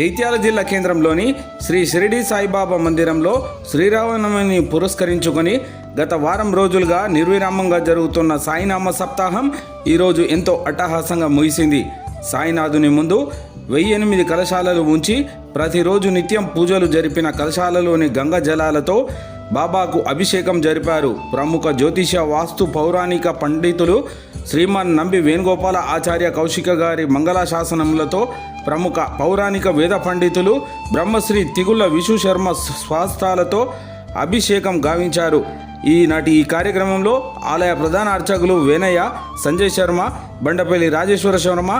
జైత్యాల జిల్లా కేంద్రంలోని శ్రీ షిరిడి సాయిబాబా మందిరంలో శ్రీరామనవమిని పురస్కరించుకొని గత వారం రోజులుగా నిర్విరామంగా జరుగుతున్న సాయినామ సప్తాహం ఈరోజు ఎంతో అట్టహాసంగా ముగిసింది. సాయినాథుని ముందు 1008 కలశాలలు ఉంచి ప్రతిరోజు నిత్యం పూజలు జరిపిన కలశాలలోని గంగా జలాలతో బాబాకు అభిషేకం జరిపారు. ప్రముఖ జ్యోతిష వాస్తు పౌరాణిక పండితులు శ్రీమాన్ నంబి వేణుగోపాల ఆచార్య కౌశిక గారి మంగళాశాసనములతో ప్రముఖ పౌరాణిక వేద పండితులు బ్రహ్మశ్రీ తిగుళ్ళ విశు శర్మ స్వాస్థాలతో అభిషేకం గావించారు. ఈనాటి ఈ కార్యక్రమంలో ఆలయ ప్రధాన అర్చకులు వేనయ్య, సంజయ్ శర్మ, బండపల్లి రాజేశ్వర శర్మ,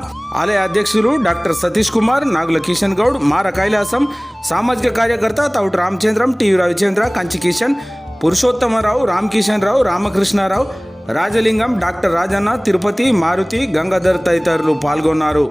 ఆలయ అధ్యక్షులు డాక్టర్ సతీష్ కుమార్, నాగుల కిషన్ గౌడ్, మార కైలాసం, సామాజిక కార్యకర్త తౌటి రామచంద్రం, టీవీ రవిచంద్ర, కంచి కిషన్, పురుషోత్తమరావు, రామకిషన్ రావు, రామకృష్ణారావు, రాజలింగం, డాక్టర్ రాజన్న, తిరుపతి, మారుతి, గంగాధర్ తదితరులు పాల్గొన్నారు.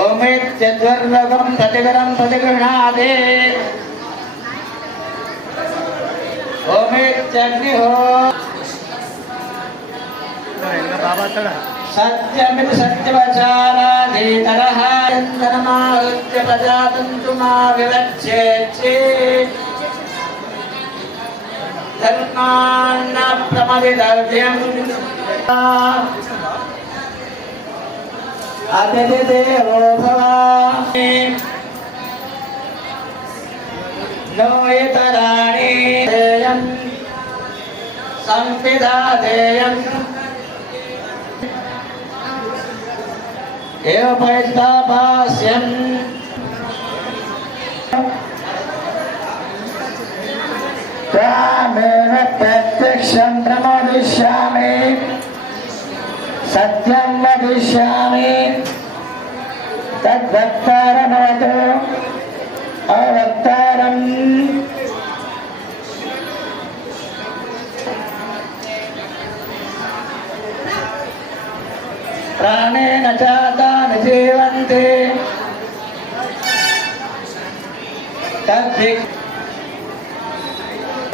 ఓమిత్యద్వర్గం సతిగరం ప్రతిగృహ్ణాదే ఓమిత్యగ్నిహో సత్యమితి సత్యవచారాధీతరః యంతరమారుత్య ప్రజాతంతు మా వివచ్చేచ్చి ధర్మాన్న ప్రమదితవ్యం అతిథి దేవో భవ నో ఇతరాణి దేయం సంవిదా దేయం एव पैतापास्यम् त्वामेव प्रत्यक्षं प्रमोदिष्यामि सत्यं वदिष्यामि तद्वक्तारमवतु अवक्तारम् प्राणेन जातानि जीवन्ति तद्धि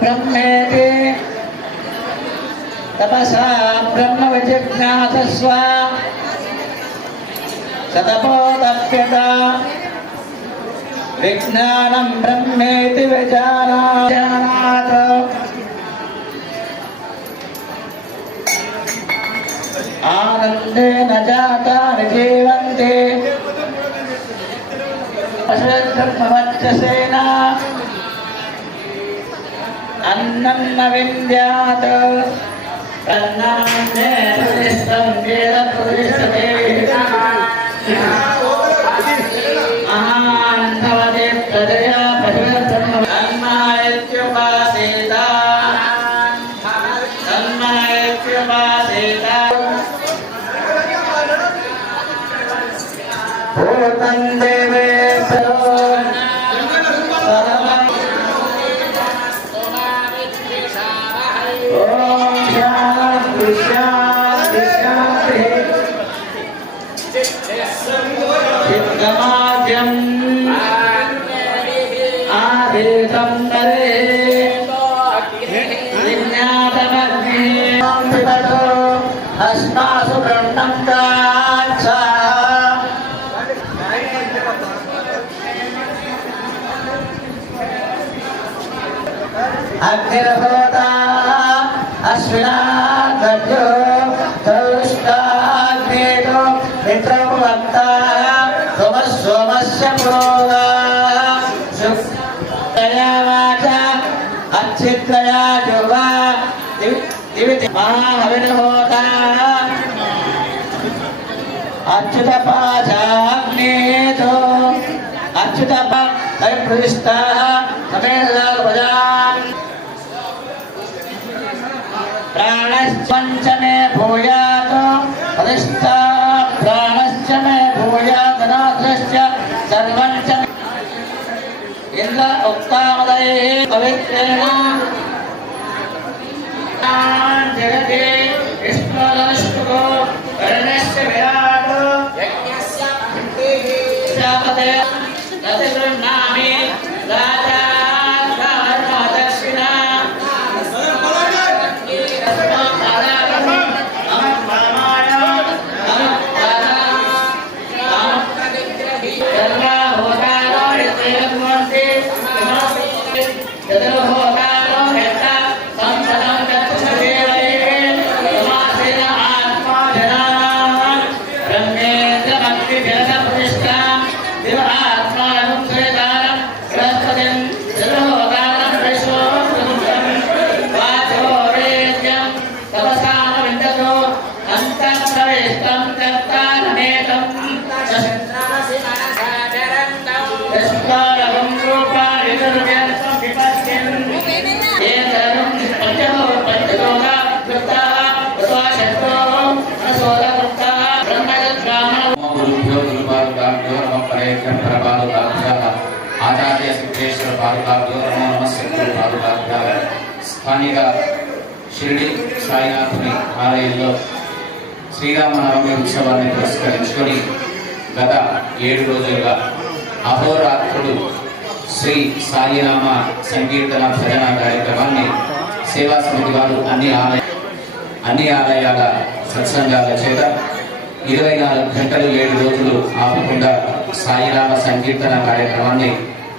ब्रह्मेति तपसा ब्रह्म विजिज्ञासस्व सतपोतप्यता विज्ञानं ब्रह्मेति विजानात् आनन्देन जातानि जीवन्ति अश्वत्थमवच्चसेन अन्नं न विन्द्यात् अन्नान्नेन प्रतिष्ठं वेद प्रतिष्ठते महान्धवते प्रजया पशुर्ब्रह्म अन्मायत्युपासेत अन्मायत्युपासेत भूतं देवेभ्यो ॐ शान्ति शान्ति शान्तिः चित्तमाद्यम् आदितं नरे विज्ञातमग्निं पिबतो अस्मासु ब्रह्मं दाक्षा अग्निर्होता अश्विना गजो तौष्टाग्नेतो मित्रमुक्ता सोमस्य प्रोगा शुक्तया वाचा अच्छित्रया जुवा दिविति महाहविर्होता अच्युतपाशाग्नेतो अच्युतप प्रतिष्ठा समेतदागभजान् प्राणश्च मे भूयात् प्रतिष्ठा प्राणश्च मे भूयात् नाथश्च सर्वं च इन्द्र उक्तामदये पवित्रेण जगति विष्णुरनुष्टुको कर्णस्य विराट् यज्ञस्य शापते रतिगृह्णामि राजा दक्षिणा आचार्य सिद्धेश्वर पादुकाभ्यो नमो नमः सिद्धेश्वर पादुकाभ्याः స్థానిక షిరిడి సాయినాథుని ఆలయంలో శ్రీరామనవమి ఉత్సవాన్ని పురస్కరించుకొని గత 7 రోజులుగా అహోరాత్రులు శ్రీ సాయినామ సంకీర్తన భజన కార్యక్రమాన్ని సేవా సమితి వారు అన్ని ఆలయాల సత్సంగాల చేత 24 గంటలు 7 రోజులు ఆపకుండా సాయినామ సంకీర్తన కార్యక్రమాన్ని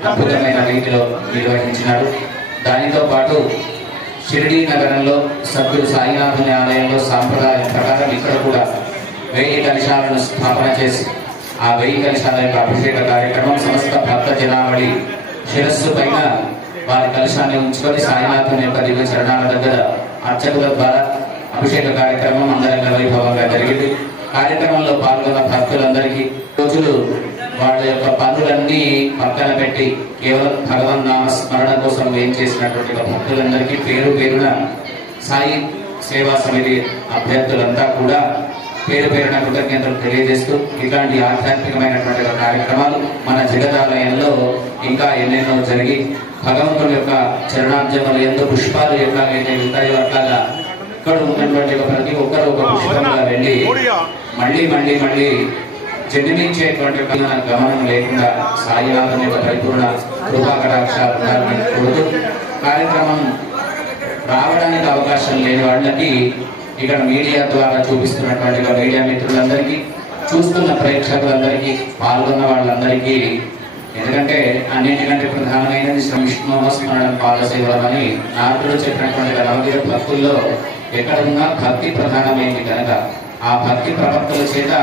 అద్భుతమైన రీతిలో నిర్వహించినారు. దానితో పాటు షిరిడి నగరంలో సద్గురు సాయినాథుని ఆలయంలో సాంప్రదాయం ప్రకారం ఇక్కడ కూడా 1000 కలశాలను స్థాపన చేసి ఆ 1000 కలశాల యొక్క అభిషేక కార్యక్రమం సమస్త భక్త జనావళి శిరస్సు పైన వారి కలశాన్ని ఉంచుకొని సాయినాథుని యొక్క దివ్య చరణాల దగ్గర అర్చకుల ద్వారా అభిషేక కార్యక్రమం అంగరంగ వైభవంగా జరిగింది. కార్యక్రమంలో పాల్గొన్న భక్తులందరికీ రోజులు వాళ్ళ యొక్క పనులన్నీ పక్కన పెట్టి కేవలం భగవన్ నామ స్మరణ కోసం ఏం చేసినటువంటి భక్తులందరికీ పేరు పేరున సాయి సేవా సమితి అభ్యర్థులంతా కూడా పేరు పేరున కృతజ్ఞతలు తెలియజేస్తూ ఇట్లాంటి ఆధ్యాత్మికమైనటువంటి కార్యక్రమాలు మన జగదాలయంలో ఇంకా ఎన్నెన్నో జరిగి భగవంతుడి యొక్క చరణాబ్జములు ఎందు పుష్పాలు ఎట్లాగైతే ఉంటాయో అట్లాగా ఇక్కడ ఉన్నటువంటి ప్రతి ఒక్కరు ఒక పుష్పంగా వెళ్ళి మళ్ళీ మళ్ళీ మళ్ళీ జన్మించేటువంటి గమనం లేకుండా సాయినాథుని యొక్క పరిపూర్ణ కృపాకటాక్షాలు కోరుతూ కార్యక్రమం రావడానికి అవకాశం లేని వాళ్ళకి ఇక్కడ మీడియా ద్వారా చూపిస్తున్నటువంటి మీడియా మిత్రులందరికీ, చూస్తున్న ప్రేక్షకులందరికీ, పాల్గొన్న వాళ్ళందరికీ, ఎందుకంటే అన్నింటికంటే ప్రధానమైనది విష్ణుస్మరణ పాదసేవలం అని నారదుడు చెప్పినటువంటి నవగిరి భక్తుల్లో ఎక్కడ ఉన్నా భక్తి ప్రధానమైంది కనుక ఆ భక్తి ప్రవర్తుల చేత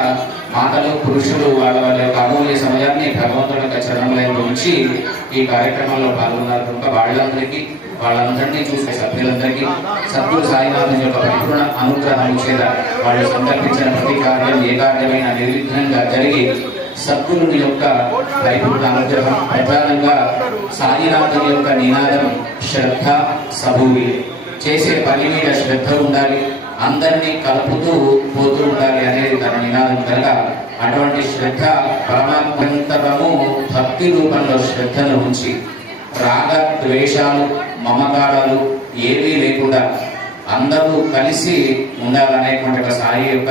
మాటలు పురుషులు వాళ్ళ యొక్క అమూల్య సమయాన్ని భగవంతుడి యొక్క చరణంలో ఉంచి ఈ కార్యక్రమంలో పాల్గొన్నారు కనుక వాళ్ళందరినీ చూసే సభ్యులందరికీ సద్గురు సాయినాథుని యొక్క పరిపూర్ణ అనుగ్రహం చేత వాళ్ళు సంకల్పించిన ప్రతి కార్యం ఏ కార్యమైన నిర్విఘ్నంగా జరిగి సద్గురుని యొక్క పరిపూర్ణ అనుగ్రహం, ప్రధానంగా సాయినాథుని యొక్క నినాదం శ్రద్ధ సభూవి, చేసే పని మీద శ్రద్ధ ఉండాలి, అందరినీ కలుపుతూ పోతూ ఉండాలి అనేది తన నినాదం కనుక అటువంటి శ్రద్ధ పరమాత్మంతరము భక్తి రూపంలో శ్రద్ధను ఉంచి రాగ ద్వేషాలు మమకారాలు ఏవీ లేకుండా అందరూ కలిసి ఉండాలనేటువంటి ఒక సాయి యొక్క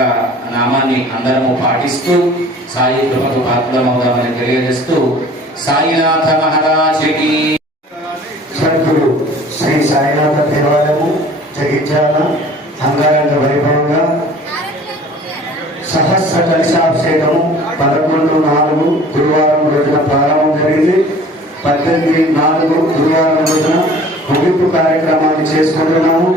నామాన్ని అందరము పాటిస్తూ సాయి కృపకు పాత్రమవుదామని తెలియజేస్తూ సాయినాథ మహారాజుకి సద్గురు శ్రీ సాయినాథ దేవాలయము జగిత్యాల అంగరంగ వైభవంగా సహస్ర కలశాభిషేకము 11/4 గురువారం రోజున ప్రారంభం జరిగింది. 18/4 గురువారం రోజున ముగింపు కార్యక్రమాన్ని చేసుకుంటున్నాము.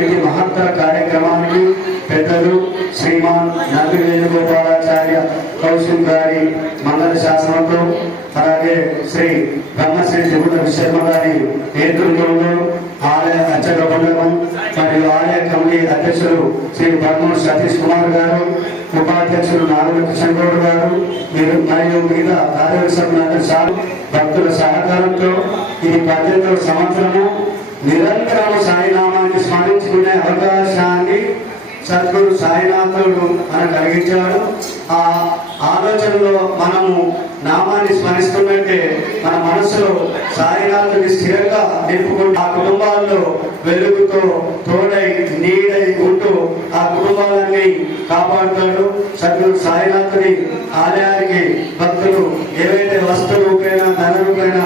ఇటు మహత్తర కార్యక్రమానికి పెద్దలు శ్రీమాన్ నంది వేణుగోపాలాచార్య కౌశిక్ గారి మంగళ శాసనంతో, అలాగే శ్రీ బ్రహ్మశ్రీ త్రిపుర విశ్వర్మ గారి నేతృత్వంలో ఆలయ అర్చక బృందం మరియు ఆలయ కమిటీ అధ్యక్షులు శ్రీ పద్మూరు సతీష్ కుమార్ గారు, ఉపాధ్యక్షులు నాగల కిషన్ గౌడ్ గారు మరియు మిగతా కార్యవర్గ సభ్యులందరూ భక్తుల సహకారంతో ఈ 18వ సంవత్సరము నిరంతరం సాయినామాన్ని స్మరించుకునే అవకాశాన్ని సద్గురు సాయినాథుడు మనకు కలిగించాడు. ఆ ఆలోచనలో మనము నామాన్ని స్మరిస్తున్నట్టే మన మనసులో సాయినాథుని స్థిరంగా నింపుకుంటూ ఆ కుటుంబాల్లో వెలుగుతో తోడై నీడై ఉంటూ ఆ కుటుంబాలన్నీ కాపాడుతాడు. సద్గురు సాయినాథుని ఆలయానికి భక్తులు ఏవైతే వస్తు రూపేణ ధన రూపేణ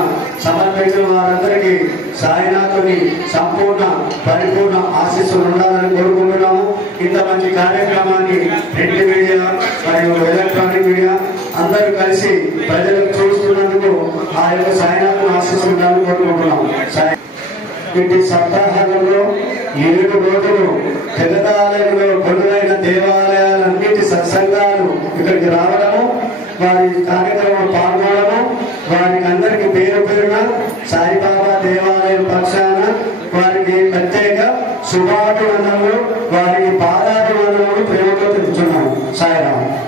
సమర్పించిన వారందరికీ సాయినాథుని సంపూర్ణ పరిపూర్ణ ఆశీస్సులు ఉండాలని కోరుకుంటున్నాము. ఇంత మంచి కార్యక్రమాన్ని ప్రింట్ మీడియా మరియు ఎలక్ట్రానిక్ మీడియా అందరూ కలిసి ప్రజలకు చూస్తున్నందుకు ఆ యొక్క సాయినాథుని ఆశీస్సులు ఉండాలని కోరుకుంటున్నాము. ఇంటి సప్తాహాలలో 7 రోజులు జగదాలయంలో కొలువైన దేవాలయాలన్నిటి సత్సంగాలు ఇక్కడికి రావడము, వారి కార్యక్రమంలో పాల్గొనడము, వారికి అందరికీ పేరు పేరున సాయిబాబా